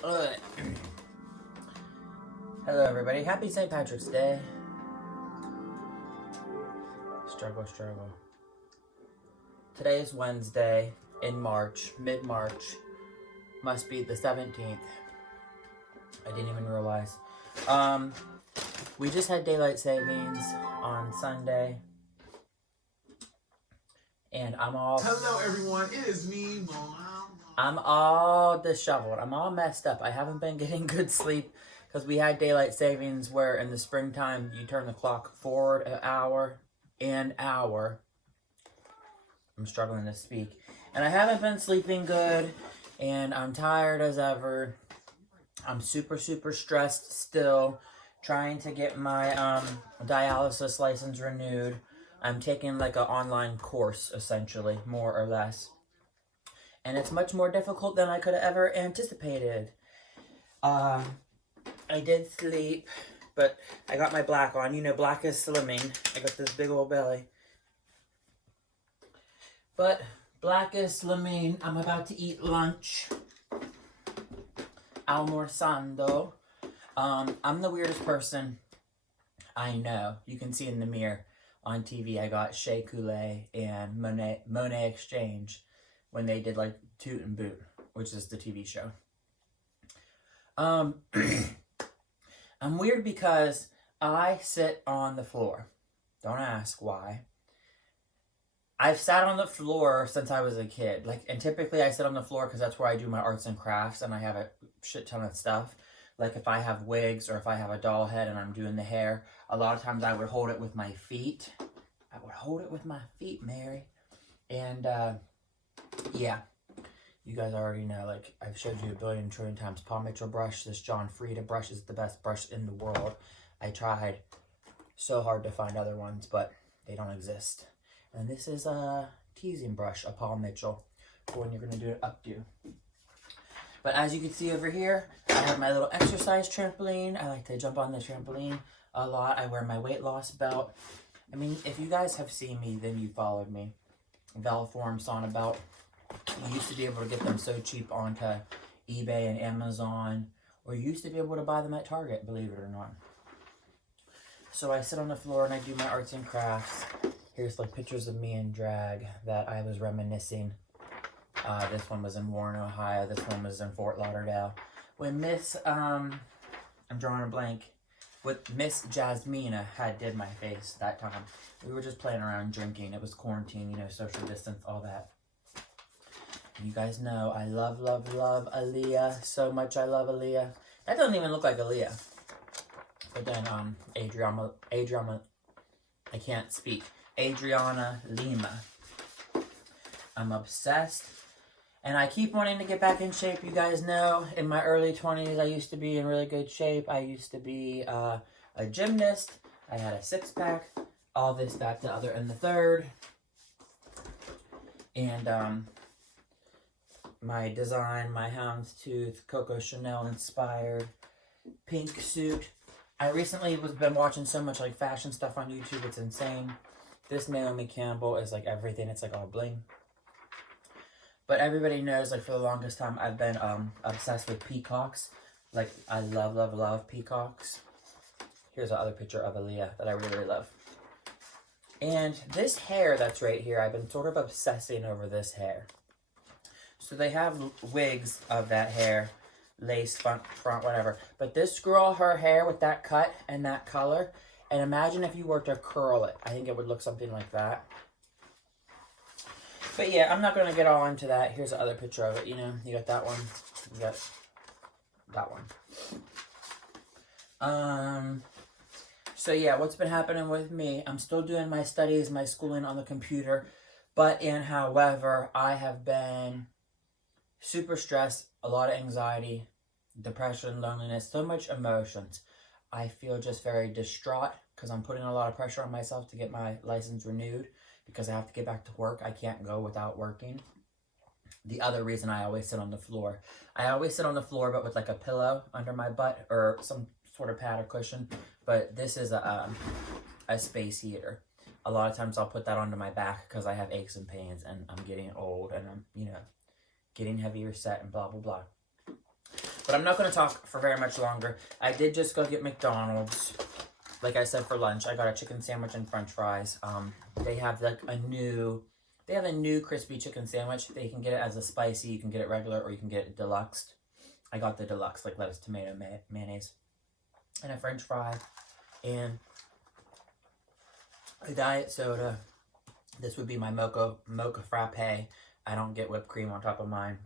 Hello everybody, happy St. Patrick's Day. Struggle. Today is Wednesday in March, mid-March. Must be the 17th. I didn't even realize. We just had daylight savings on Sunday. And I'm all... Hello everyone, it is me. I'm all disheveled. I'm all messed up. I haven't been getting good sleep because we had daylight savings where in the springtime you turn the clock forward an hour. I'm struggling to speak. And I haven't been sleeping good and I'm tired as ever. I'm super stressed still, trying to get my dialysis license renewed. I'm taking like an online course essentially, more or less. And it's much more difficult than I could have ever anticipated. I did sleep, but I got my black on. You know, black is slimming. I got this big old belly. But black is slimming. I'm about to eat lunch. Almorzando. I'm the weirdest person I know. You can see in the mirror on TV. I got Shea Coulee and Monet Exchange when they did like Toot and Boot, which is the TV show. I'm weird because I sit on the floor. Don't ask why. I've sat on the floor since I was a kid. And typically I sit on the floor because that's where I do my arts and crafts and I have a shit ton of stuff. Like if I have wigs or if I have a doll head and I'm doing the hair, a lot of times I would hold it with my feet. Mary. And, yeah. You guys already know, like, I've showed you a billion trillion times. Paul Mitchell brush, this John Frieda brush is the best brush in the world. I tried so hard to find other ones, but they don't exist. And this is a teasing brush, a Paul Mitchell, for when you're going to do an updo. But as you can see over here, I have my little exercise trampoline. I like to jump on the trampoline a lot. I wear my weight loss belt. I mean, if you guys have seen me, then you followed me. Velaform sauna belt. You used to be able to get them so cheap onto eBay and Amazon, or you used to be able to buy them at Target, believe it or not. So I sit on the floor and I do my arts and crafts. Here's like pictures of me in drag that I was reminiscing. This one was in Warren, Ohio. This one was in Fort Lauderdale. When I'm drawing a blank, with Miss Jasmina did my face that time. We were just playing around drinking. It was quarantine, you know, social distance, all that. You guys know I love Aaliyah so much. I love Aaliyah. That doesn't even look like Aaliyah. But then Adriana, I can't speak. Adriana Lima. I'm obsessed. And I keep wanting to get back in shape. You guys know in my early 20s I used to be in really good shape. I used to be a gymnast. I had a six-pack. All this, that, the other, and the third. And my design, my houndstooth, Coco Chanel inspired pink suit. I recently been watching so much like fashion stuff on YouTube, it's insane. This Naomi Campbell is like everything, it's like all bling. But everybody knows, like for the longest time, I've been obsessed with peacocks. Like I love peacocks. Here's another picture of Aaliyah that I really love. And this hair that's right here, I've been sort of obsessing over this hair. So they have wigs of that hair, lace, front, whatever. But this girl, her hair with that cut and that color, and imagine if you were to curl it. I think it would look something like that. But yeah, I'm not going to get all into that. Here's the other picture of it, you know. You got that one. You got that one. So yeah, what's been happening with me? I'm still doing my studies, my schooling on the computer. However, I have been super stressed, a lot of anxiety, depression, loneliness, so much emotions. I feel just very distraught because I'm putting a lot of pressure on myself to get my license renewed because I have to get back to work. I can't go without working. The other reason I always sit on the floor. I always sit on the floor but with like a pillow under my butt or some sort of pad or cushion. But this is a space heater. A lot of times I'll put that onto my back because I have aches and pains and I'm getting old and I'm, you know, getting heavier set and blah, blah, blah. But I'm not going to talk for very much longer. I did just go get McDonald's. Like I said, for lunch, I got a chicken sandwich and french fries. They have like a new crispy chicken sandwich. They can get it as a spicy, you can get it regular, or you can get it deluxe. I got the deluxe, like lettuce, tomato, mayonnaise, and a french fry, and a diet soda. This would be my mocha frappe. I don't get whipped cream on top of mine.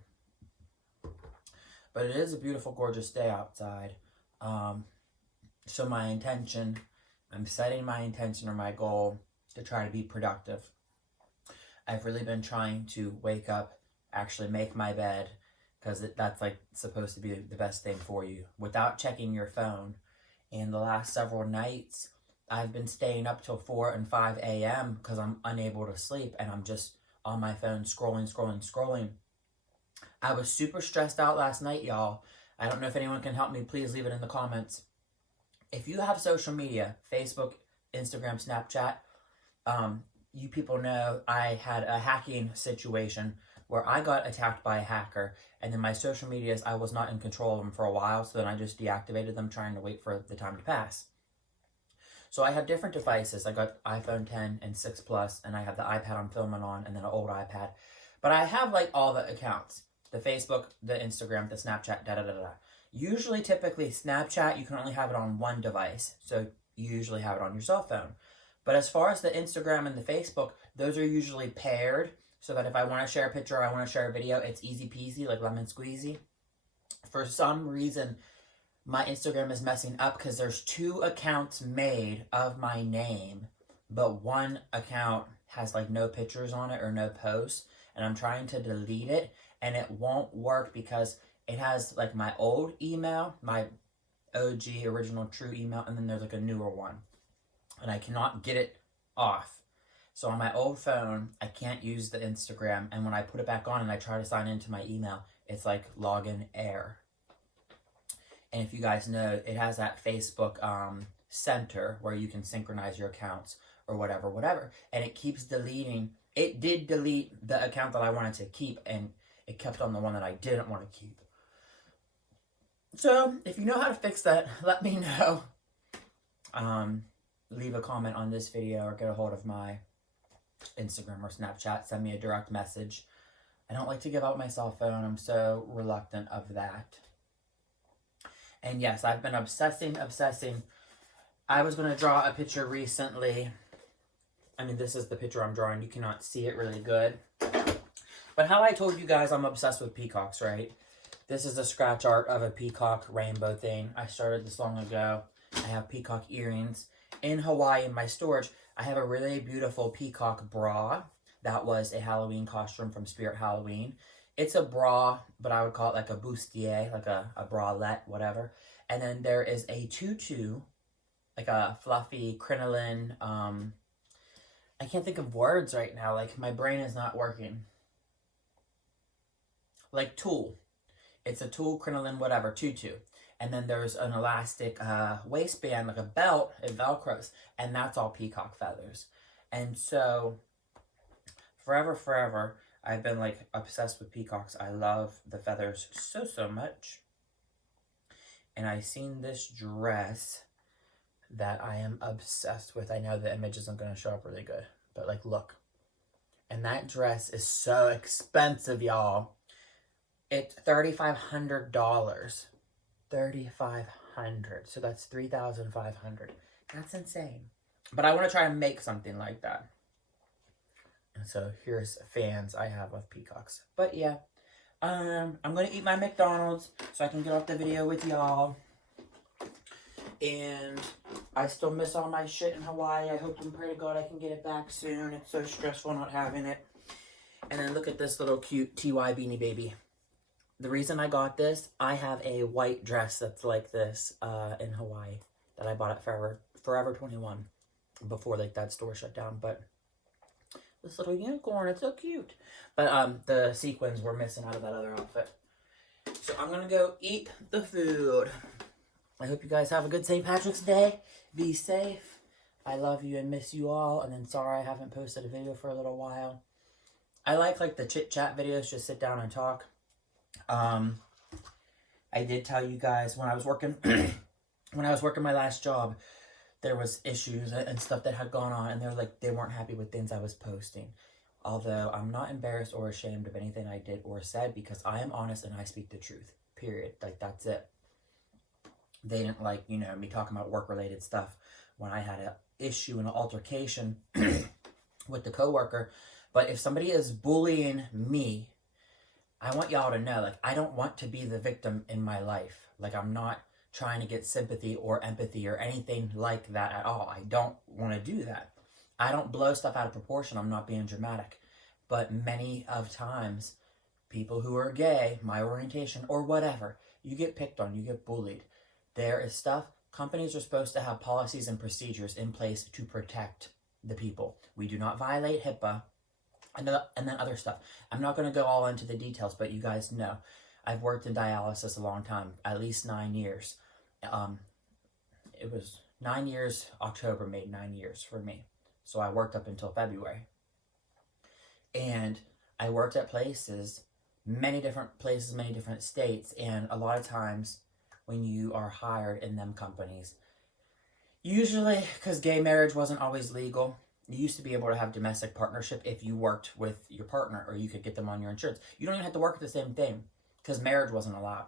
But it is a beautiful, gorgeous day outside. So my intention, I'm setting my intention or my goal to try to be productive. I've really been trying to wake up, actually make my bed, because that's like supposed to be the best thing for you, without checking your phone. And the last several nights, I've been staying up till 4 and 5 a.m. because I'm unable to sleep, and I'm just on my phone scrolling. I was super stressed out last night, y'all. I don't know if anyone can help me. Please leave it in the comments. If you have social media, Facebook, Instagram, Snapchat, you people know I had a hacking situation where I got attacked by a hacker, and then my social medias, I was not in control of them for a while, so then I just deactivated them, trying to wait for the time to pass. So I have different devices. I got iPhone 10 and 6 Plus, and I have the iPad I'm filming on, and then an old iPad. But I have like all the accounts. The Facebook, the Instagram, the Snapchat, Usually, typically, Snapchat, you can only have it on one device. So you usually have it on your cell phone. But as far as the Instagram and the Facebook, those are usually paired, so that if I want to share a picture or I want to share a video, it's easy peasy, like lemon squeezy. For some reason, my Instagram is messing up because there's 2 accounts made of my name, but one account has like no pictures on it or no posts, and I'm trying to delete it, and it won't work because it has like my old email, my OG original true email, and then there's like a newer one, and I cannot get it off. So on my old phone, I can't use the Instagram, and when I put it back on and I try to sign into my email, it's like login error. And if you guys know, it has that Facebook center where you can synchronize your accounts or whatever. And it keeps deleting. It did delete the account that I wanted to keep, and it kept on the one that I didn't want to keep. So if you know how to fix that, let me know. Leave a comment on this video or get a hold of my Instagram or Snapchat. Send me a direct message. I don't like to give out my cell phone. I'm so reluctant of that. And yes, I've been obsessing. I was going to draw a picture recently. I mean, this is the picture I'm drawing. You cannot see it really good. But how I told you guys I'm obsessed with peacocks, right? This is a scratch art of a peacock rainbow thing. I started this long ago. I have peacock earrings. In Hawaii, in my storage, I have a really beautiful peacock bra. That was a Halloween costume from Spirit Halloween. It's a bra, but I would call it like a bustier, like a bralette, whatever. And then there is a tutu, like a fluffy crinoline. I can't think of words right now. Like, my brain is not working. Like tulle. It's a tulle, crinoline, whatever, tutu. And then there's an elastic waistband, like a belt, it velcros. And that's all peacock feathers. And so, forever, I've been like obsessed with peacocks. I love the feathers so much. And I seen this dress that I am obsessed with. I know the image isn't going to show up really good, but like, look. And that dress is so expensive, y'all. It's $3,500. $3,500. So that's $3,500. That's insane. But I want to try and make something like that. And so here's fans I have of peacocks. But yeah, I'm going to eat my McDonald's so I can get off the video with y'all. And I still miss all my shit in Hawaii. I hope and pray to God I can get it back soon. It's so stressful not having it. And then look at this little cute TY Beanie Baby. The reason I got this, I have a white dress that's like this in Hawaii that I bought at Forever 21 before like that store shut down. But this little unicorn, it's so cute. But the sequins were missing out of that other outfit. So I'm going to go eat the food. I hope you guys have a good St. Patrick's Day. Be safe. I love you and miss you all. And then sorry I haven't posted a video for a little while. I like the chit-chat videos, just sit down and talk. I did tell you guys when I was working, when I was working my last job, there was issues and stuff that had gone on, and they're like, they weren't happy with things I was posting. Although I'm not embarrassed or ashamed of anything I did or said, because I am honest and I speak the truth. Period. Like, that's it. They didn't like, me talking about work-related stuff when I had an issue and an altercation with the coworker. But if somebody is bullying me, I want y'all to know, like, I don't want to be the victim in my life. Like, I'm not trying to get sympathy or empathy or anything like that at all. I don't want to do that. I don't blow stuff out of proportion. I'm not being dramatic. But many of times, people who are gay, my orientation, or whatever, you get picked on, you get bullied. There is stuff, companies are supposed to have policies and procedures in place to protect the people. We do not violate HIPAA, and then other stuff. I'm not going to go all into the details, but you guys know. I've worked in dialysis a long time, at least 9 years. It was 9 years, October made 9 years for me. So I worked up until February. And I worked at places, many different places, many different states, and a lot of times when you are hired in them companies, usually, because gay marriage wasn't always legal, you used to be able to have domestic partnership if you worked with your partner, or you could get them on your insurance. You don't even have to work at the same thing, because marriage wasn't allowed.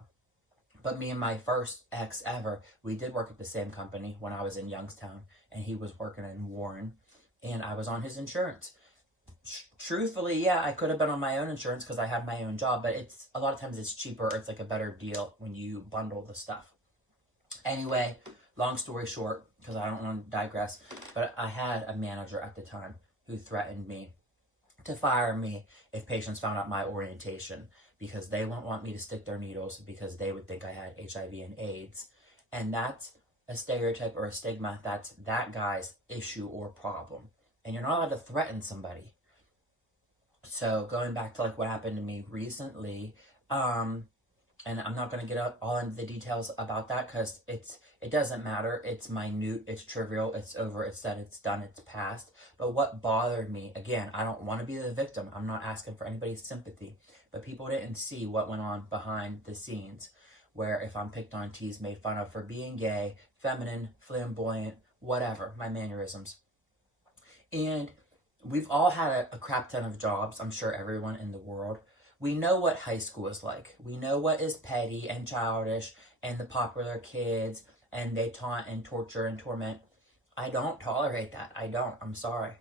But me and my first ex ever, we did work at the same company when I was in Youngstown, and he was working in Warren, and I was on his insurance. Truthfully, yeah, I could have been on my own insurance because I had my own job, but it's a lot of times it's cheaper, or it's like a better deal when you bundle the stuff. Anyway, long story short, because I don't want to digress, but I had a manager at the time who threatened me to fire me if patients found out my orientation, because they wouldn't want me to stick their needles because they would think I had HIV and AIDS. And that's a stereotype or a stigma. That's that guy's issue or problem. And you're not allowed to threaten somebody. So going back to like what happened to me recently, and I'm not going to get all into the details about that because it doesn't matter. It's minute, it's trivial, it's over, it's said, it's done, it's past. But what bothered me, again, I don't want to be the victim. I'm not asking for anybody's sympathy. But people didn't see what went on behind the scenes, where if I'm picked on, teased, made fun of for being gay, feminine, flamboyant, whatever, my mannerisms. And we've all had a crap ton of jobs. I'm sure everyone in the world. We know what high school is like. We know what is petty and childish and the popular kids, and they taunt and torture and torment. I don't tolerate that. I don't. I'm sorry.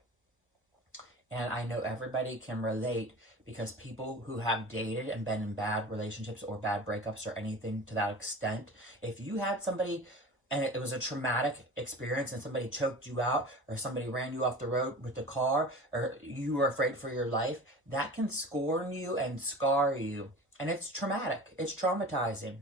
And I know everybody can relate, because people who have dated and been in bad relationships or bad breakups or anything to that extent, if you had somebody and it was a traumatic experience and somebody choked you out, or somebody ran you off the road with the car, or you were afraid for your life, that can scorn you and scar you. And it's traumatic. It's traumatizing.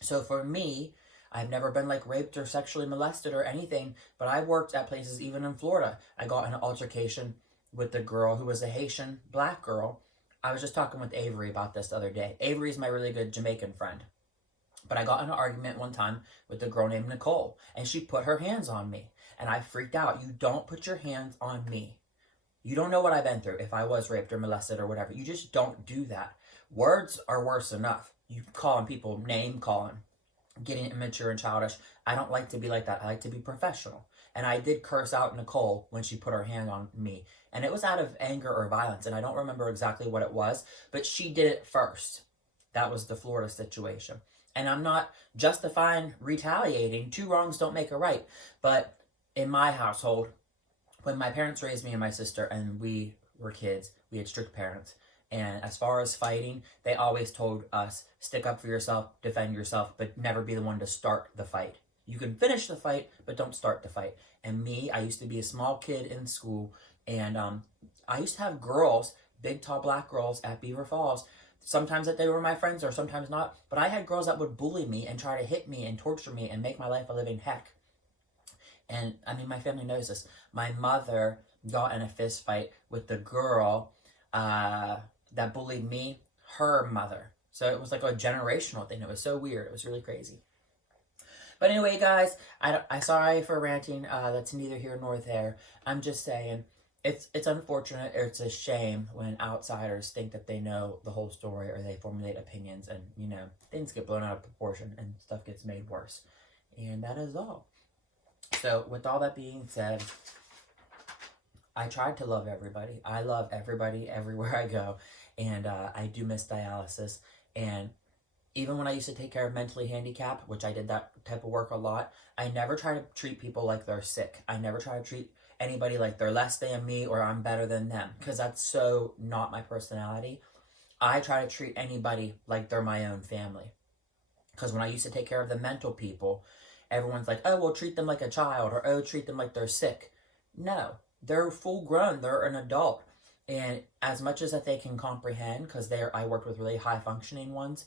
So for me, I've never been like raped or sexually molested or anything, but I worked at places, even in Florida. I got in an altercation with the girl who was a Haitian black girl. I was just talking with Avery about this the other day. Avery is my really good Jamaican friend. But I got in an argument one time with a girl named Nicole, and she put her hands on me, and I freaked out. You don't put your hands on me. You don't know what I've been through if I was raped or molested or whatever. You just don't do that. Words are worse enough. You calling people, name calling, getting immature and childish. I don't like to be like that. I like to be professional. And I did curse out Nicole when she put her hand on me. And it was out of anger or violence, and I don't remember exactly what it was, but she did it first. That was the Florida situation. And I'm not justifying retaliating. Two wrongs don't make a right. But in my household, when my parents raised me and my sister and we were kids, we had strict parents. And as far as fighting, they always told us, stick up for yourself, defend yourself, but never be the one to start the fight. You can finish the fight, but don't start the fight. And me, I used to be a small kid in school, and I used to have girls, big, tall, black girls at Beaver Falls. Sometimes that they were my friends or sometimes not, but I had girls that would bully me and try to hit me and torture me and make my life a living heck. And I mean, my family knows this. My mother got in a fist fight with the girl that bullied me, her mother. So it was like a generational thing. It was so weird. It was really crazy. But anyway, guys, I'm sorry for ranting. That's neither here nor there. I'm just saying, it's unfortunate, or it's a shame when outsiders think that they know the whole story, or they formulate opinions, and things get blown out of proportion and stuff gets made worse. And that is all. So with all that being said, I tried to love everybody. I love everybody everywhere I go, and I do miss dialysis. And even when I used to take care of mentally handicapped, which I did that type of work a lot, I never try to treat people like they're sick. I never try to treat anybody like they're less than me or I'm better than them, because that's so not my personality. I try to treat anybody like they're my own family. Because when I used to take care of the mental people, everyone's like, oh, well, treat them like a child, or oh, treat them like they're sick. No, they're full grown, they're an adult. And as much as that they can comprehend, because I worked with really high functioning ones,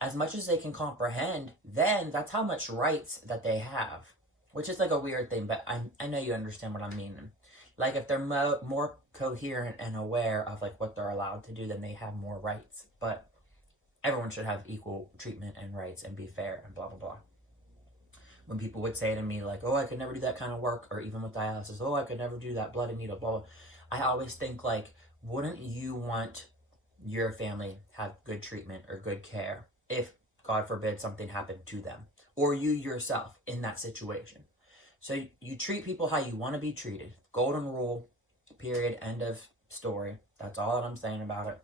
as much as they can comprehend, then that's how much rights that they have. Which is like a weird thing, but I know you understand what I'm meaning. Like, if they're more coherent and aware of like what they're allowed to do, then they have more rights. But everyone should have equal treatment and rights and be fair and blah, blah, blah. When people would say to me like, oh, I could never do that kind of work, or even with dialysis, oh, I could never do that blood and needle, blah, blah. I always think like, wouldn't you want your family have good treatment or good care if, God forbid, something happened to them, or you yourself in that situation? So you treat people how you want to be treated. Golden rule, period, end of story. That's all that I'm saying about it.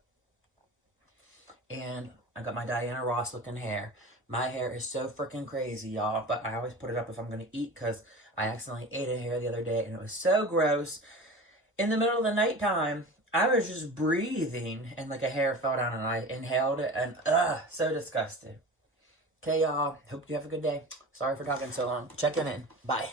And I got my Diana Ross looking hair. My hair is so freaking crazy, y'all, but I always put it up if I'm going to eat, because I accidentally ate a hair the other day and it was so gross. In the middle of the nighttime, I was just breathing and like a hair fell down and I inhaled it, and so disgusted. Okay, y'all. Hope you have a good day. Sorry for talking so long. Checking in. Bye.